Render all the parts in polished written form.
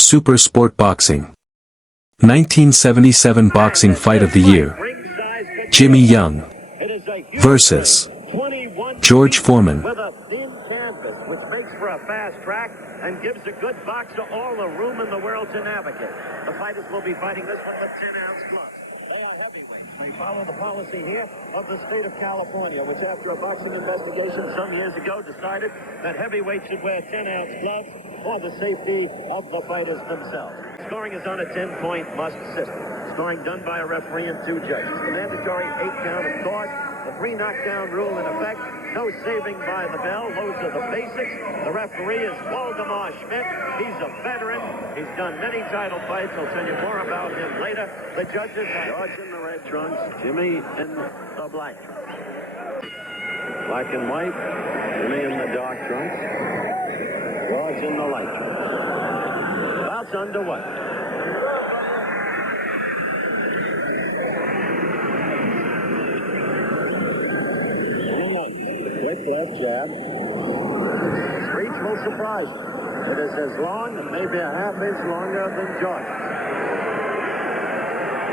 Super Sport Boxing. 1977 Boxing Fight of the Year. Jimmy Young versus George Foreman. With a thin canvas, which makes for a fast track and gives a good boxer all the room in the world to navigate. The fighters will be fighting this one with 10-ounce gloves. They are heavyweights. They follow the policy here of the state of California, which after a boxing investigation some years ago decided that heavyweights should wear 10-ounce gloves for the safety of the fighters themselves. Scoring is on a 10-point must system. Scoring done by a referee and 2 judges. The mandatory 8-count, of course. The 3 knockdown rule in effect. No saving by the bell. Those are the basics. The referee is Waldemar Schmidt. He's a veteran. He's done many title fights. I'll tell you more about him later. The judges, George in the red trunks, Jimmy in the black trunks. Black and white, Jimmy in the dark trunks, George in the light trunks. Bout's underway. Quick left jab. Reach will surprise you. It is as long, maybe a half inch longer than George's.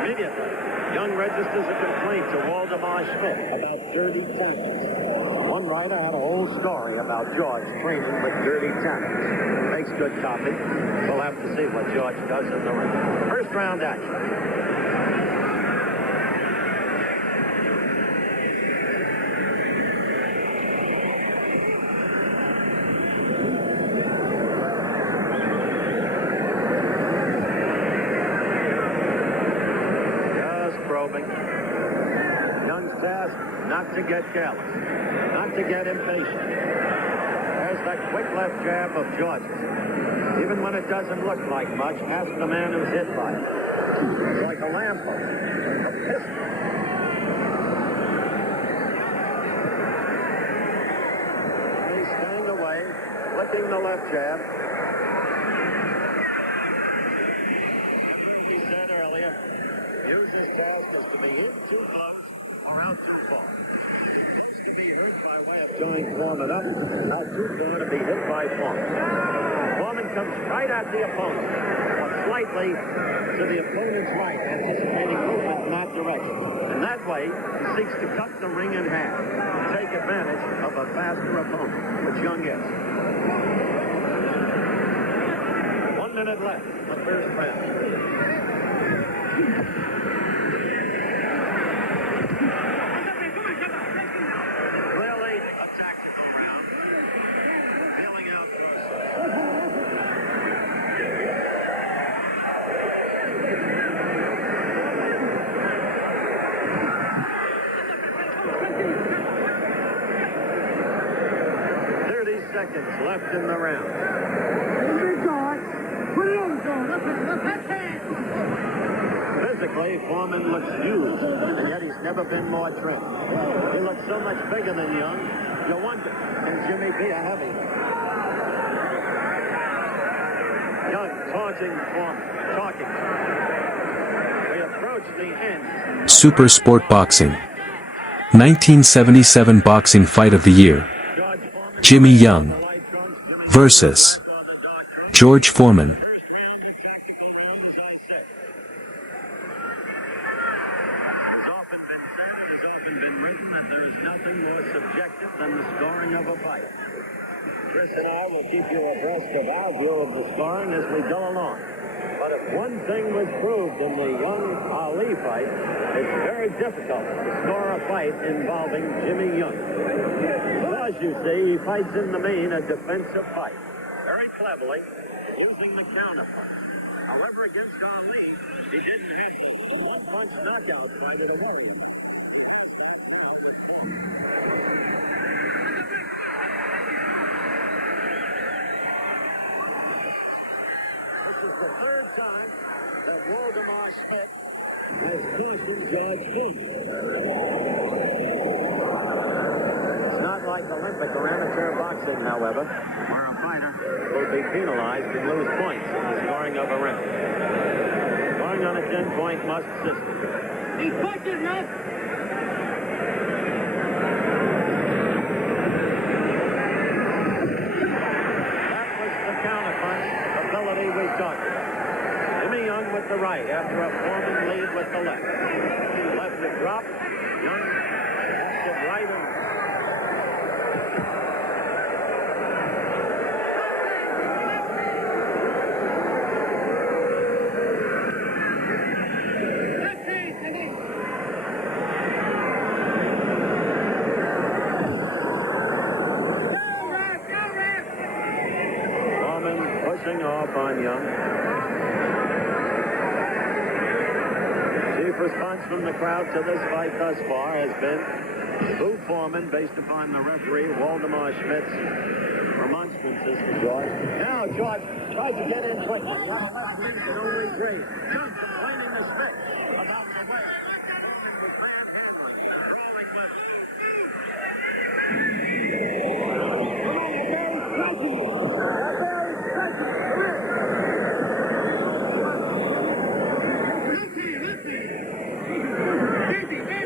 Immediately, Young registers a complaint to Waldemar Schmidt about dirty tactics. One writer had a whole story about George training with dirty tactics. Makes good copy. We'll have to see what George does in the ring. First round action. Young's task, not to get careless, not to get impatient. There's that quick left jab of George's. Even when it doesn't look like much, ask the man who's hit by it. It's like a lamppost, a pistol. He's staying away, flicking the left jab. He said earlier, Hughes' task is to be hit too close or out too far. It's to be hit by way of tying Foreman up, not too far to be hit by Foreman. Foreman comes right at the opponent, or slightly to the opponent's right, anticipating movement in that direction. And that way, he seeks to cut the ring in half, take advantage of a faster opponent, which Young is. 1 minute left in the first round. Really a tactical round. Feeling out the seconds left in the round. Physically, Foreman looks huge, and yet he's never been more trim. He looks so much bigger than Young. You wonder, can Jimmy be a heavyweight? Young taunting Foreman, talking. We approach the end. Super Sport Boxing. 1977 Boxing Fight of the Year. Jimmy Young versus George Foreman. Nothing more subjective than the scoring of a fight. Chris and I will keep you abreast of our view of the scoring as we go along. But if one thing was proved in the Young-Ali fight, it's very difficult to score a fight involving Jimmy Young. Because, you see, he fights in the main a defensive fight. Very cleverly, using the counterpunch. However, against Ali, he didn't have the one-punch knockout fight to worry about. This is the third time that Waldemar Schmidt has cautioned George Foreman. It's not like Olympic or amateur boxing, however, where a fighter will be penalized and lose points in the scoring of a round. Going on a 10-point must system. He's punching us! That was the counterpunch ability we talked about. with the right after a Foreman lead with the left. Left to drop. Young left it right. Foreman pushing off on Young. Chief response from the crowd to this fight thus far has been boo Foreman based upon the referee Waldemar Schmidt's remonstrances to George. Now George tries to get in quick. Only great. Young complaining to Schmidt about the way Foreman was manhandling.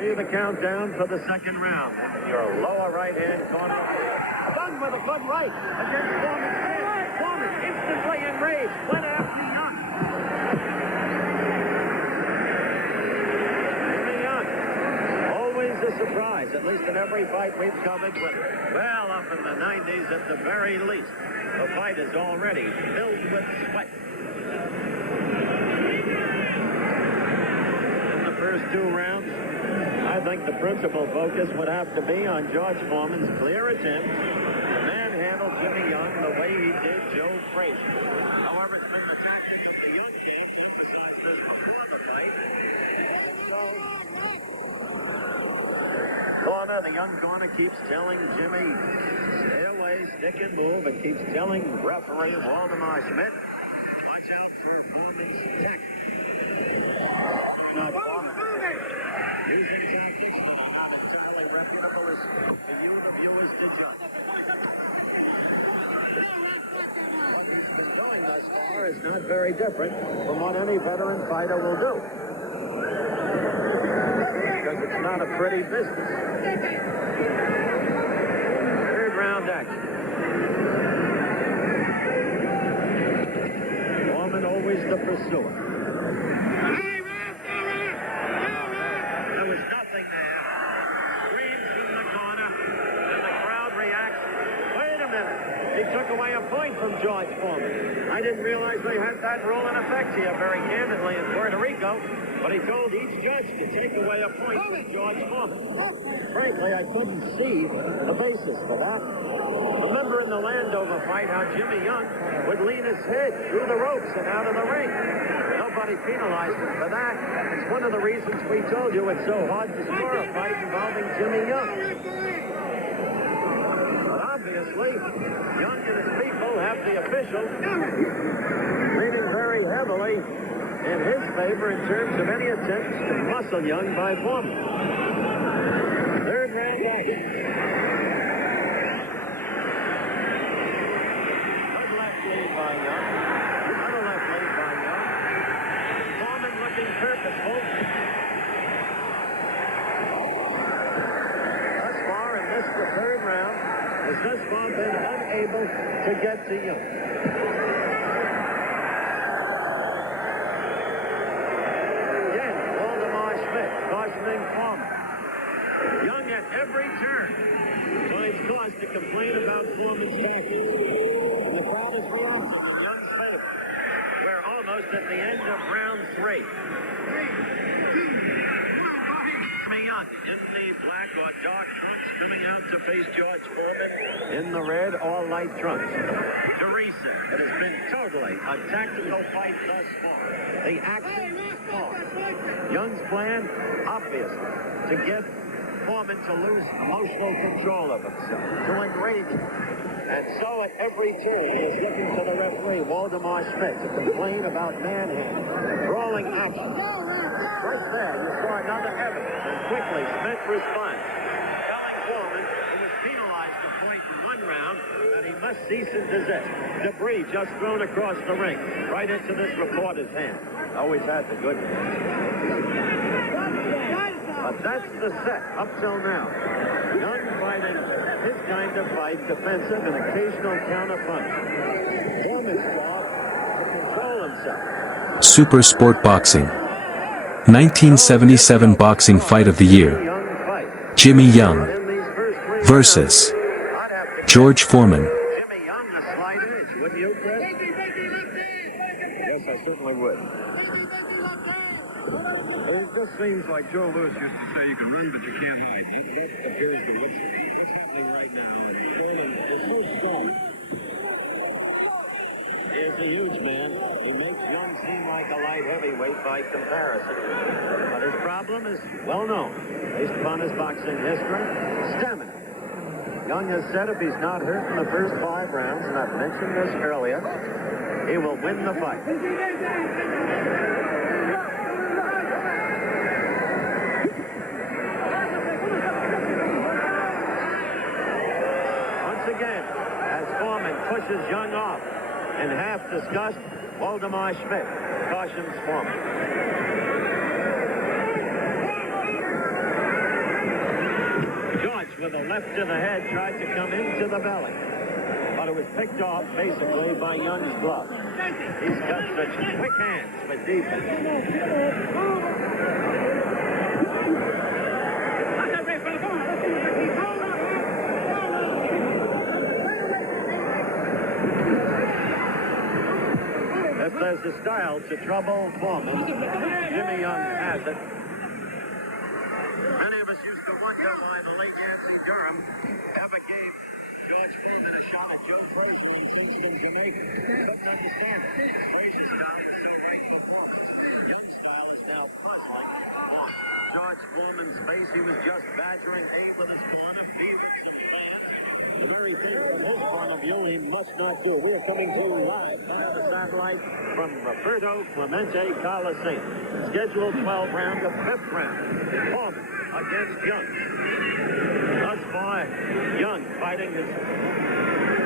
See the countdown for the second round. Your lower right-hand corner. Done with a good right against Foreman's head. Foreman instantly enraged. Went after Young. Jimmy Young. Always a surprise, at least in every fight we've covered with him. Well, up in the 90s at the very least. The fight is already filled with sweat. In the first two rounds, I think the principal focus would have to be on George Foreman's clear attempt to manhandle Jimmy Young the way he did Joe Frazier. However, it's been the tactic of the Young game to emphasize this before the fight. Corner, the Young corner keeps telling Jimmy, stay away, stick and move, and keeps telling referee Waldemar Schmidt, watch out for Foreman's technique. Not Foreman. Using tactics that are not entirely reputable as you, the viewers, to judge. What he's been doing thus far is not very different from what any veteran fighter will do. Because it's not a pretty business. Third round action. Foreman always the pursuer. There was nothing there. Screams from the corner, and the crowd reacts. Wait a minute. He took away a point from George Foreman. I didn't realize they had that rule in effect here very candidly in Puerto Rico, but he told each judge to take away a point from George Foreman. Frankly, I couldn't see the basis for that. Remember in the Landover fight how Jimmy Young would lean his head through the ropes and out of the ring. Nobody penalized him for that. It's one of the reasons we told you it's so hard to score a fight involving Jimmy Young. But obviously, Young and his people have the officials leaning very heavily in his favor in terms of any attempts to muscle Young by Foreman. Third round action. Good left lead by Young. Another left lead by Young. Foreman looking purposeful. Thus far in this, the third round, has thus far been unable to get to Young. Again, Waldemar Schmidt cautioning Foreman. Young at every turn finds cause to complain about Foreman's tactics. And the crowd is reacting in Young's favor. We're almost at the end of round 3. Jimmy Young in the black or dark trunks coming out to face George Foreman in the red or light trunks. Teresa, it has been totally a tactical fight thus far. The action is on. Young's plan, obviously, to get Foreman to lose emotional control of himself, to enrage him. And so at every turn, he is looking to the referee, Waldemar Schmidt, to complain about manhandling, brawling action. Right there, you saw another evidence, and quickly Schmidt responds, telling Foreman, who was penalized a point in one round, that he must cease and desist. Debris just thrown across the ring, right into this reporter's hand. Always had the good one. But that's the set up till now. Young fighting his kind of fight, defensive and occasional counter punch. Foreman's job to control himself. Super Sport Boxing. 1977 Boxing Fight of the Year. Young fight. Jimmy Young In these first three versus I'd have to George Foreman. Jimmy Young, a slight edge, wouldn't you, Chris? Yes, I certainly would. It just seems like Joe Louis used to say, you can run, but you can't hide. That appears to be what's happening right now. And Foreman is so strong. He is a huge man. He makes Young seem like a light heavyweight by comparison. But his problem is well known, based upon his boxing history, stamina. Young has said if he's not hurt in the first 5 rounds, and I've mentioned this earlier, he will win the fight. Once again, as Foreman pushes Young off, in half disgust, Waldemar Schmidt cautions Foreman. George, with a left to the head, tried to come into the belly, but it was picked off basically by Young's glove. He's got such quick hands for defense. If there's a style to trouble Foreman, Jimmy Young has it. Many of us used to wonder why the late Yancey Durham ever gave George Foreman a shot at Joe Frazier in Kingston, Jamaica. Couldn't understand it. Frazier's style is so right for Foreman. Young's style is now puzzling. George Foreman's face, he was just badgering Abe with his corner, beating some fans. The very thing from his point of view, he must not do. We are coming to you live via the satellite from Roberto Clemente Coliseum. Scheduled 12 round, the 5th round. Foreman against Young. Thus far, Young fighting his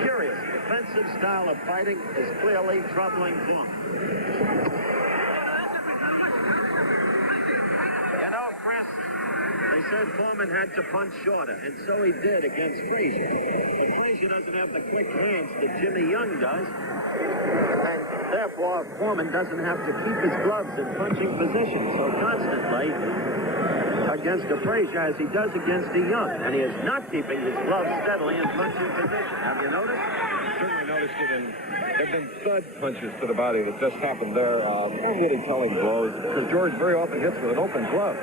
curious defensive style of fighting is clearly troubling Foreman. They said Foreman had to punch shorter, and so he did against Frazier. But Frazier doesn't have the quick hands that Jimmy Young does, and therefore Foreman doesn't have to keep his gloves in punching position so constantly against a Frazier as he does against a Young, and he is not keeping his gloves steadily in punching position. Have you noticed? Certainly noticed it, and there have been thud punches to the body that just happened there. Not really telling blows, because George very often hits with an open glove.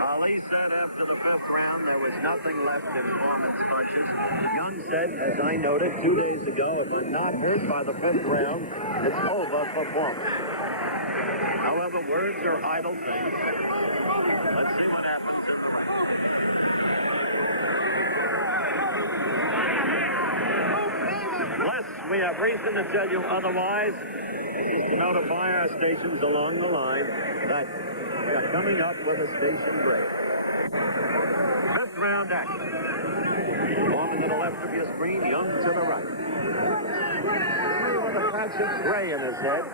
Ali said after the 5th round there was nothing left in Foreman's punches. Young said, as I noted 2 days ago, if I'm not hit by the 5th round, it's over for Foreman. However, words are idle things. Let's see what happens in the fight. Unless we have reason to tell you otherwise, this is to notify our stations along the line that we are coming up with a station break. 5th round action. Foreman to the left of your screen, Young to the right. With a patch of gray in his head.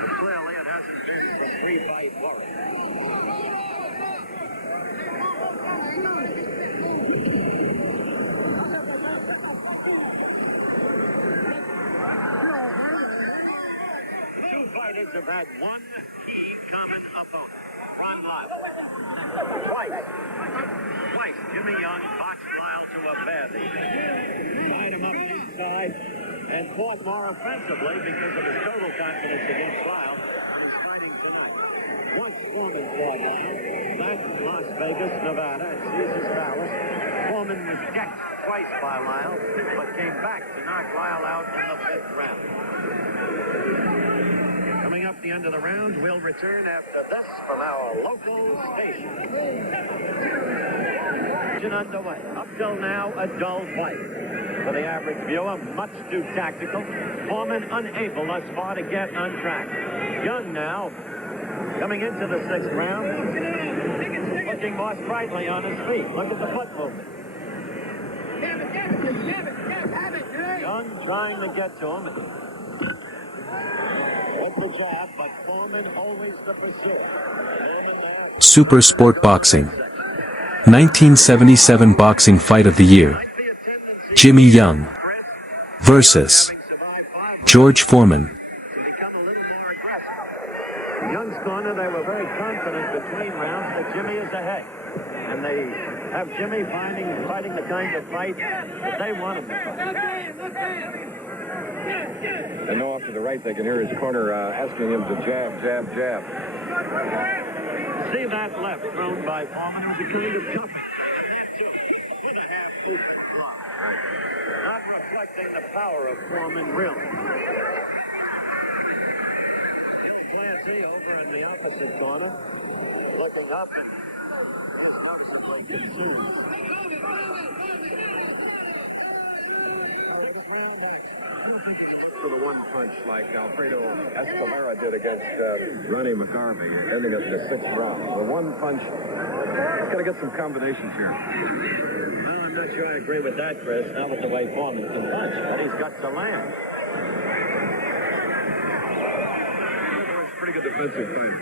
But clearly it hasn't been for 3-fight worry. Two fighters have had one common opponent. Ron Lyle. Twice, Jimmy Young boxed Lyle to a bevy. Tied him up inside and fought more offensively because of his total confidence against Lyle and his fighting tonight. Once Foreman fought Lyle, back in Las Vegas, Nevada, at Caesar's Palace, Foreman was decked twice by Lyle, but came back to knock Lyle out in the 5th round. Coming up the end of the round, we'll return after this from our local station. Underway. Up till now, a dull fight. For the average viewer, much too tactical. Foreman unable thus far to get on track. Young now, coming into the 6th round, looking more sprightly on his feet. Look at the foot movement. Young trying to get to him. Good job, but Foreman always the pursuer. Foreman now Super Sport Boxing. 1977 Boxing Fight of the Year. Jimmy Young versus George Foreman. Young's corner, they were very confident between rounds that Jimmy is ahead. And they have Jimmy fighting the kind of fight that they want him to fight. And off to the right, they can hear his corner asking him to jab, jab, jab. See that left thrown by Foreman. It was a kind of tough. Not reflecting the power of Foreman, really. Clancy over in the opposite corner, looking up and noticeably consumed. To the one punch like Alfredo Escalera did against Ronnie McCarvey, ending up in the 6th round. The one punch, got to get some combinations here. Well, I'm not sure I agree with that, Chris. Not with the way Foreman can punch, but he's got to land. Pretty good defensive fight.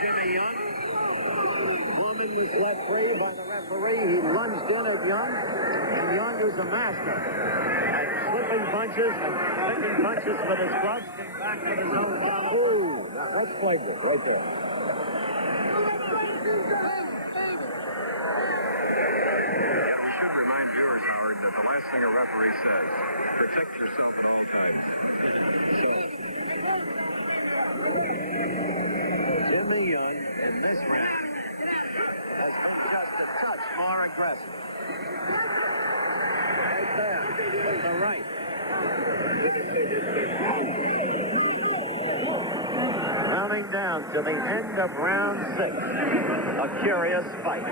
Jimmy Young. Foreman was left free by the referee. He lunged in at Young, and Young is a master at slipping punches and flicking punches with his gloves and back to the zone. Ooh, that's flagrant right there. Remind viewers, Howard, that the last thing a referee says, protect yourself at all times. Jimmy Young in this round has been just a touch more aggressive. Right there, with the right. Counting down to the end of round 6. A curious fight.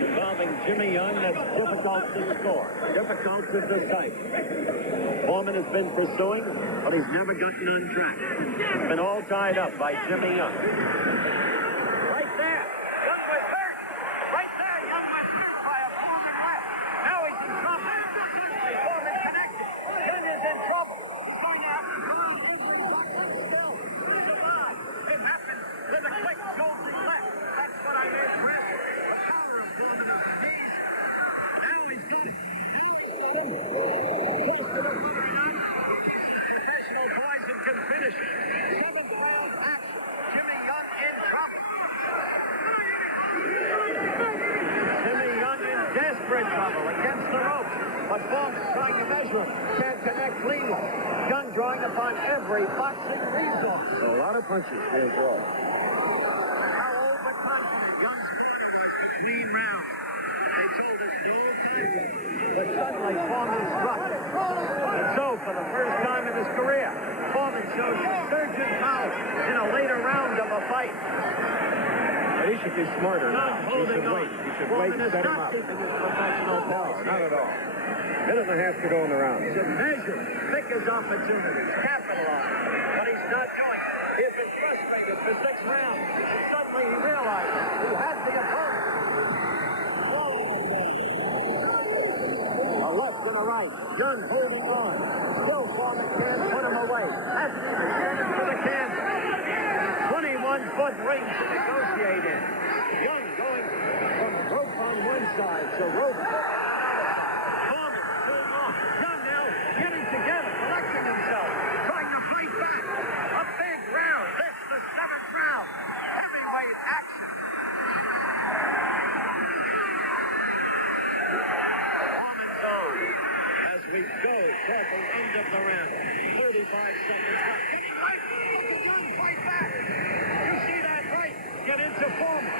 Involving Jimmy Young, that's difficult to score, difficult to decide. Foreman has been pursuing, but he's never gotten on track. He's been all tied up by Jimmy Young. Right there, Young was hurt. Right there, Young was hurt by a Foreman left. Now he's in trouble. Foreman connected. Young is in trouble. He's going to have to go out every boxing skill to survive. It happens with a quick jolting left. That's what I made Chris. The power of Foreman is the knees. Now he's got it. Professional poison can finish it. 7th round action. Jimmy Young in trouble. Jimmy Young in desperate trouble against the ropes. But Foreman trying to measure him. Can't connect cleanly. Young drawing upon every boxing resource. So a lot of punches being thrown. How overconfident Young's corner was to clean round. They told us no time. But suddenly Foreman struck. And so, for the first time in his career, Foreman showed resurgent power in a later round of a fight. But he should be smarter now. He should wait. He should wait and set him up. Keeping his professional power. Not at all. Minute and a half to go in the round. He should measure, pick his opportunities, capitalize. But he's not doing it. He's been frustrated for 6 rounds. And suddenly he realized he had the opponent. A left and a right. Young holding on. Still Foreman can't put him away. Hasn't even turned for the canvas. 21-foot ring to negotiate in. Young going from rope on one side to rope on the other side. Foreman staying off. Young now getting together, collecting himself, trying to fight back. A big round. This is the 7th round. Heavyweight action. As we go toward the end of the round. 35 seconds left. Getting right. Look at Young fight back. You see that right? Get into Foreman.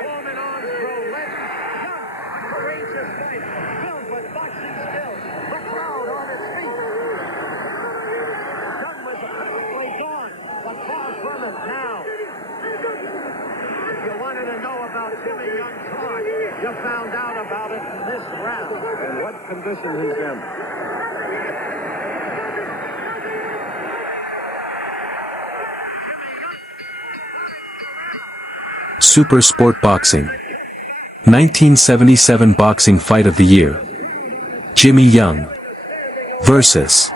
Foreman arms grow leaden. Young, courageous fight. Filled with boxing skills. The crowd on his feet. Young was practically gone, but far from it now. If you wanted to know about Jimmy Young's heart, you found out about it in this round. And what condition he's in. Jimmy Super Sport Boxing. 1977 Boxing Fight of the Year. Jimmy Young versus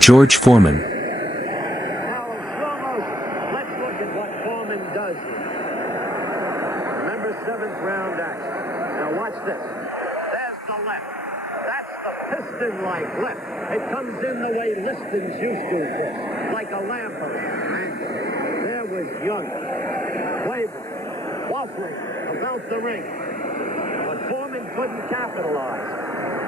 George Foreman. Now, let's look at what Foreman does here. Remember, 7th round action. Now watch this. There's the left. That's the piston-like left. It comes in the way Liston's used to this, like a lamppost. There was Young, wavering, waffling about the ring. But Foreman couldn't capitalize.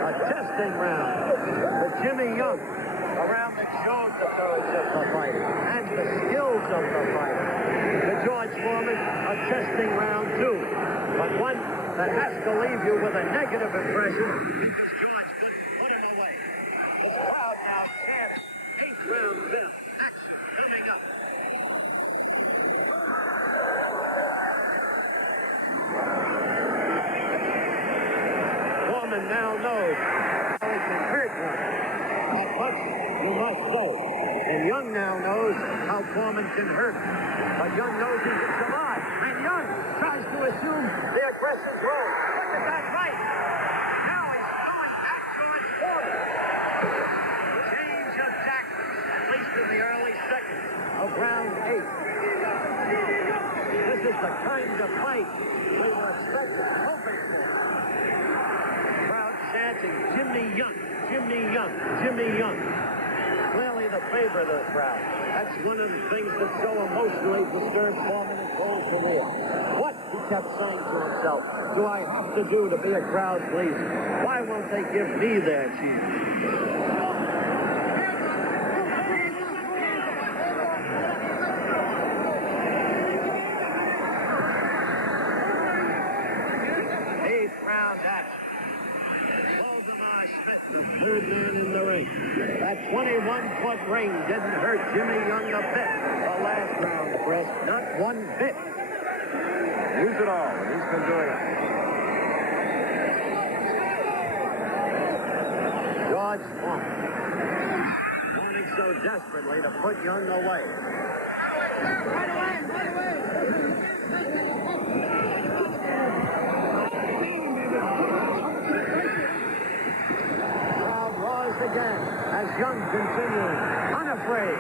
A testing round for Jimmy Young around the shoulders of the fighter and the skills of the fighter. To George Foreman, a testing round too, but one that has to leave you with a negative impression because George couldn't put it away. The crowd now chants 8th round fifth. Action coming up. Foreman now knows how he can hurt one. That much you must know. And Young now knows how Foreman can hurt. But Young knows he can survive. And Young tries to assume the aggressor's role. Look at that right. Now he's going back towards Foreman. Change of tactics, at least in the early seconds of round 8. This is the kind of fight we were expecting, hoping for. Crowd chanting, Jimmy Young, Jimmy Young, Jimmy Young. Clearly the favorite of the crowd. That's one of the things that so emotionally disturbed Foreman his whole career. What, he kept saying to himself, do I have to do to be a crowd pleaser? Why won't they give me their cheer? Round action. Waldemar Smith, the third man in the ring. That 21-foot ring didn't hurt Jimmy Young a bit. The last round, Chris, not one bit. Use it all, and he's been doing it. George Foreman wanting so desperately to put Young away. Again, as Young continues, unafraid,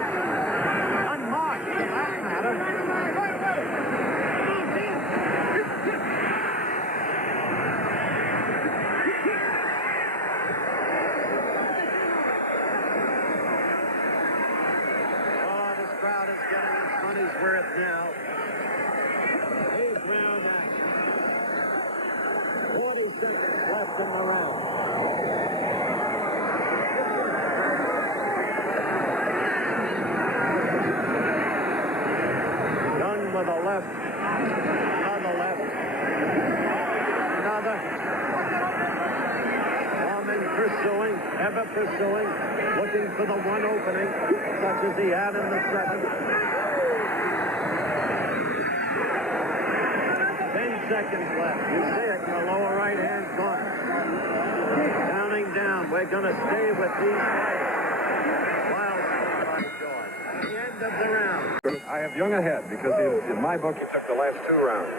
unmarked for that matter. Oh, this crowd is getting its money's worth now. 8th round action. 40 seconds left in the round. With a left, another left, another. Foreman pursuing, ever pursuing, looking for the one opening, such as he had in the 7th. 10 seconds left. You see it in the lower right-hand corner. Counting down. We're going to stay with these fighters. Wild by George. The end of the round. I have Young ahead because in my book he took the last 2 rounds.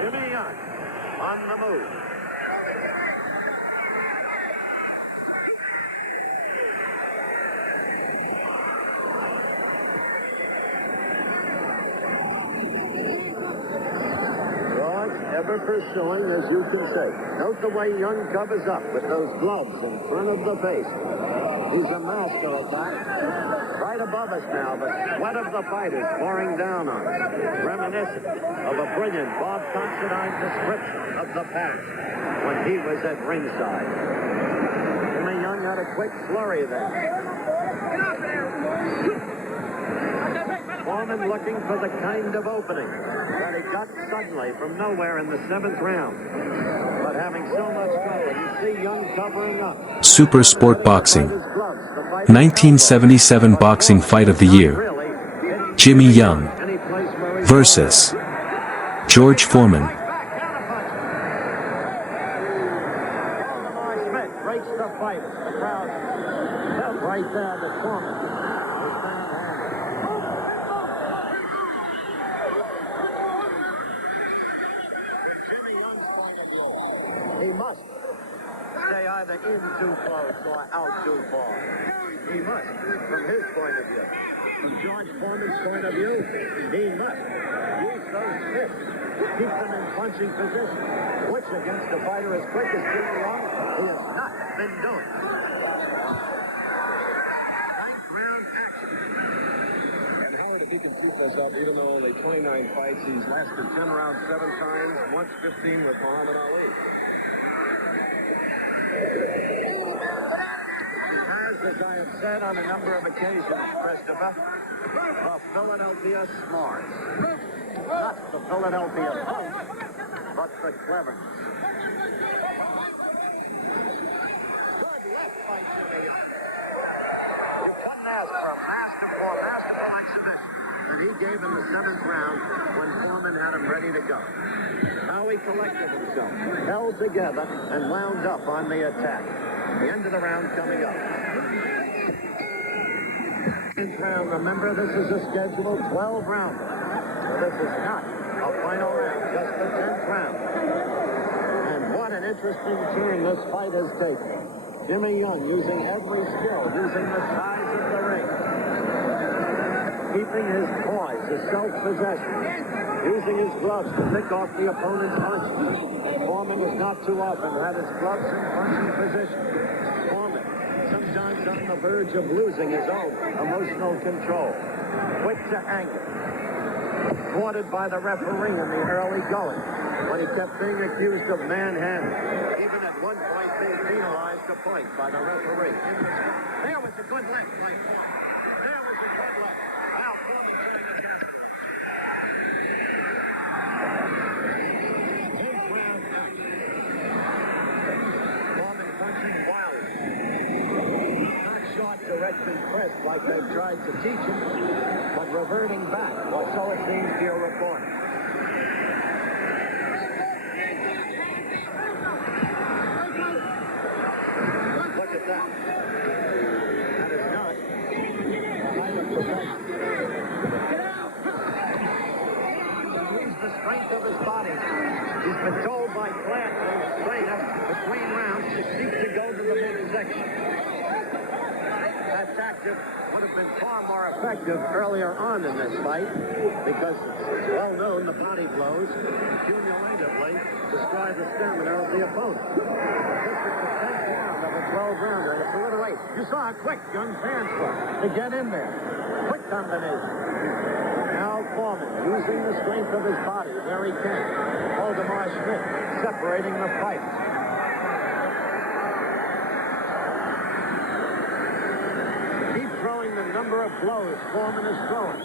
Jimmy Young on the move. Ever pursuing, as you can say. Note the way Young covers up with those gloves in front of the face. He's a master at that. Right above us now, the sweat of the fighters pouring down on us, reminiscent of a brilliant Bob Considine description of the past when he was at ringside. Jimmy Young had a quick flurry then. Foreman looking for the kind of opening that he got suddenly from nowhere in the 7th round. But having so much trouble, you see Young covering up. Super Sport Boxing. The 1977 Boxing Fight of the Year. Jimmy Young versus George Foreman. Breaks the fight. The crowd felt right there that Foreman was Jimmy Young's point of view, he must stay either in too close or out too far. He must, from his point of view. George Foreman's point of view, he must use those fists, keep them in punching position, which against a fighter as quick as Jimmy Young, he has not been doing. Ninth round action. And Howard, if he can keep this up, even though only 29 fights, he's lasted 10 rounds 7 times, once 15 with Muhammad Ali. As I have said on a number of occasions, Christopher, the Philadelphia Smarts. Not the Philadelphia Post, but the cleverness. Good left by Jimmy Young. You couldn't ask for a masterful exhibition that he gave in the 7th round when Foreman had him ready to go. How he collected himself, held together, and wound up on the attack. The end of the round coming up. 10th round, remember, this is a scheduled 12-rounder. So this is not a final round, just the 10th round. And what an interesting turn this fight has taken. Jimmy Young using every skill, using the size of the ring, keeping his poise, his self-possession, using his gloves to pick off the opponent's punches. Foreman has not too often had his gloves in punching position. Foreman, sometimes on the verge of losing his own emotional control. Quick to anger. Thwarted by the referee in the early going when he kept being accused of manhandling. Even at one point being penalized to point by the referee. There was a good left by Foreman. There was a good left. Now Foreman trying to test it. 8th round action. Foreman punching wildly. Not shot, direct, and crisp like they tried to teach him, but reverting back, or so it seems to your reporter. Look at that. That is not the height of perfection. He's the strength of his body. He's been told by Plant, his trainer, between rounds to seek to go to the midsection. That tactic would have been far more effective earlier on in this fight because it's well known the body blows cumulatively destroy the stamina of the opponent. This is the 10th round of a 12-rounder. It's a little late. You saw a quick Young transfer to get in there. Quick combination. Now Foreman using the strength of his body where he can. Waldemar Schmidt separating the fight. The number of blows Foreman is throwing.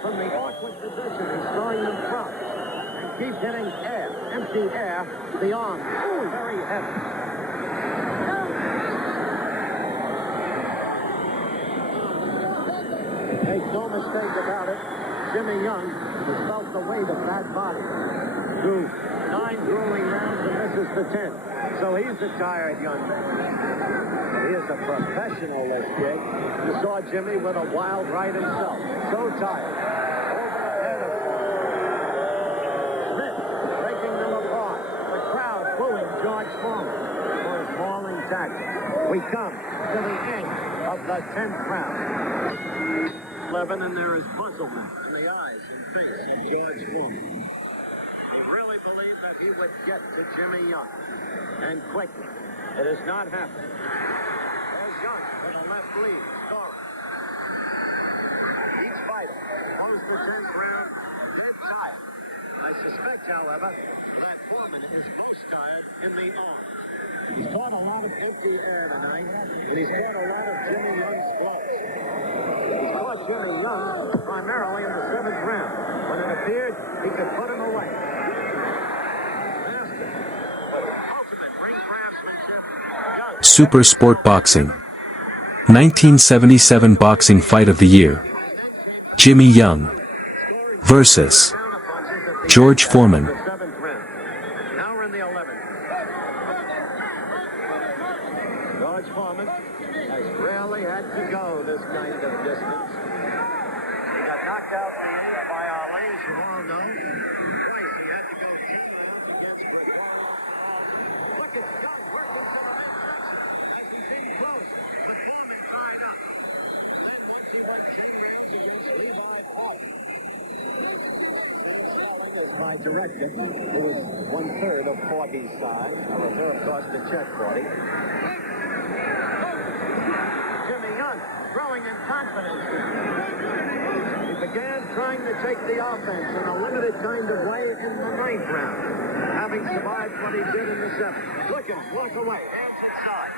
From the awkward position he's throwing them from. And keep hitting air, empty air, the arm. Ooh, very heavy. Make no mistake about it, Jimmy Young has felt the weight of that body. Through 9 grueling rounds and this is the 10th. So he's a tired young man. He is a professional, this kid. You saw Jimmy with a wild right himself. So tired. Over the head of Smith, breaking them apart. The crowd booing George Foreman for his mauling tactics. We come to the end of the 10th round. 11, and there is puzzlement in the eyes and face of George Foreman. He really believed that he would get to Jimmy Young. And quickly. It has not happened. There's Young with a left lead. Each fighter closed the 10th round dead tired. I suspect, however, that Foreman is most tired in the arm. He's caught a lot of empty air tonight, and he's caught a lot of Jimmy Young's blows. He's caught Jimmy Young primarily in the 7th round. When it appeared, he could put him away. Super Sport Boxing. 1977 Boxing Fight of the Year. Jimmy Young versus George Foreman. The 7th round. Now we're in the 11th. George Foreman has rarely had to go this kind of distance. He got knocked out in the 8th by Ali, as you all know. Twice he had to go 2 rounds against Foreman. Look at Young working. He's in close. But Foreman tied up. Against Levi Powell. Is my director, who is 1/3 of 40's size. There, of course, the check 40. Jimmy Young growing in confidence. He began trying to take the offense in a limited kind of way in the 9th round, having survived what he did in the 7th. Look at him, walk away, hands inside.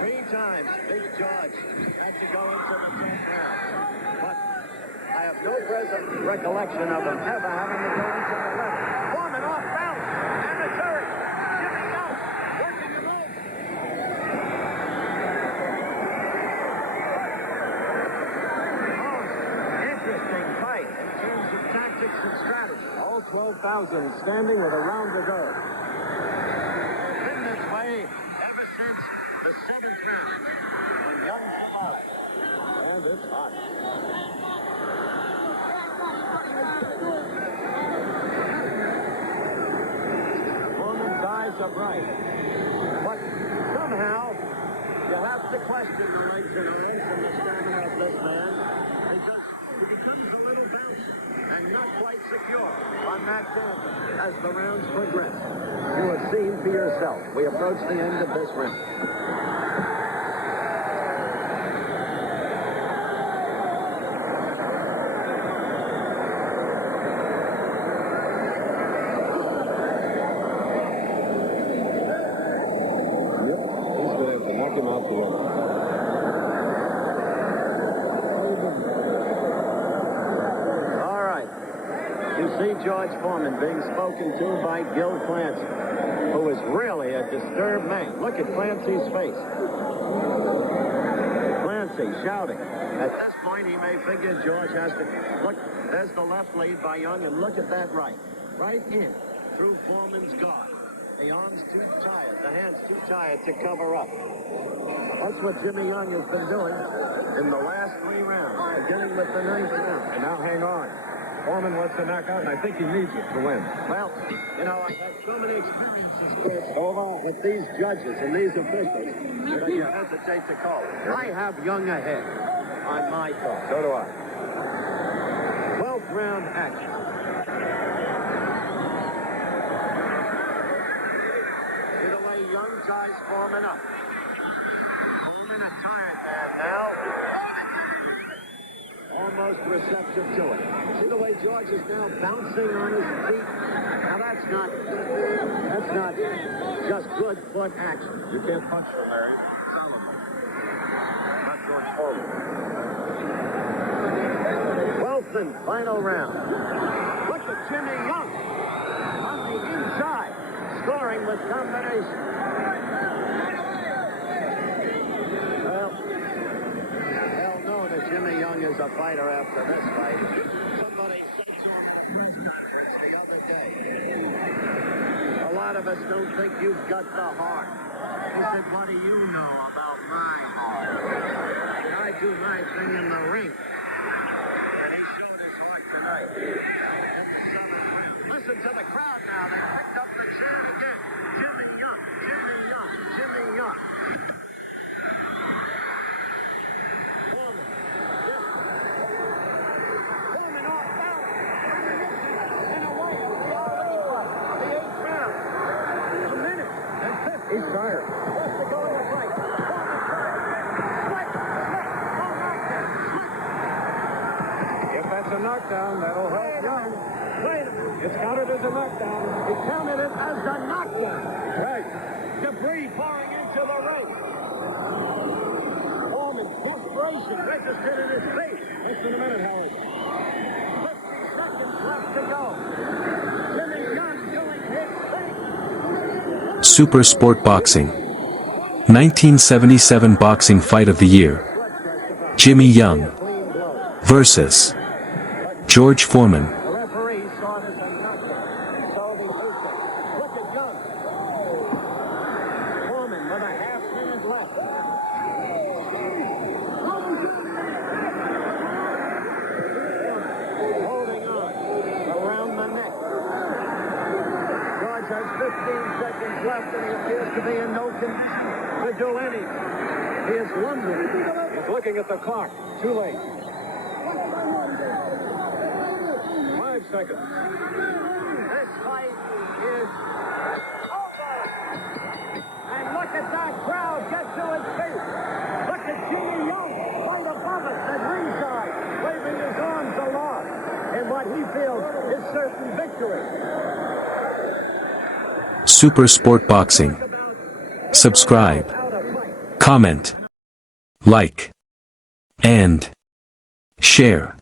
3 times Big George had to go into the 10th round. But I have no present recollection of him ever having to go into the 11th. Foreman off balance. And a turret. Jimmy Young working the rope. Oh, interesting fight in terms of tactics and strategy. All 12,000 standing with a round to go. Been this way ever since the 7th round. And Young survived. And it's hot. Foreman's eyes are bright. But somehow, you have to question the legs and arms and the stamina of this man, because he becomes a little bouncy and not quite secure on that canvas as the rounds progress. You have seen for yourself. We approach the end of this round. All right. You see George Foreman being spoken to by Gil Clancy, who is really a disturbed man. Look at Clancy's face. Clancy shouting. At this point, he may figure George has to... Look, there's the left lead by Young, and look at that right. Right in, through Foreman's guard. The arms too tired, the hands too tired to cover up. That's what Jimmy Young has been doing in the last 3 rounds, beginning with the 9th round. And now hang on. Foreman wants to knock out, and I think he needs it to win. Well, you know, I've had so many experiences, Chris, with these judges and these officials that you hesitate to call. I have Young ahead on my thought. So do I. 12th round action. See the way Young ties Foreman up. Foreman a tired man now. Almost receptive to it. See the way George is now bouncing on his feet? Now that's not just good foot action. You can't punch from there. Solomon. Not George Foreman. 12th and final round. Look at Jimmy Young on the inside, scoring with combination. Well, they'll know that Jimmy Young is a fighter after this fight. Somebody said to him in a press conference the other day, a lot of us don't think you've got the heart. He said, what do you know about my heart? And I do my thing in the ring. And he showed his heart tonight. Listen to the crowd now. They picked up the chant again. Jimmy Young, Jimmy Young, Jimmy Young. Foreman off balance. And away of the already fight. The 8th round. A minute and 50. He's tired. What's to go in the fight? Foreman tired. Slick, slick. Oh, knockdown. Slick. If that's a knockdown, that'll help Young. Wait a minute. It's counted as a knockdown. He counted it as a knockdown. Right. Debris pouring into the ring. Foreman's desperation registered in his face. Less than a minute, Howard. 50 seconds left to go. Jimmy Young doing his thing. Super Sport Boxing. 1977 Boxing Fight of the Year. Jimmy Young versus George Foreman. The referee saw it as a knockout. So the look at Young. Foreman with a half minute left. Holding on around the neck. George has 15 seconds left and he appears to be in no condition to do anything. He is lumbering. He's looking at the clock. Too late. 5 seconds. This fight is over. And look at that crowd get to its feet. Look at Jimmy Young right above us at ringside, waving his arms aloft in what he feels is certain victory. Super Sport Boxing. Subscribe, comment, like, and share.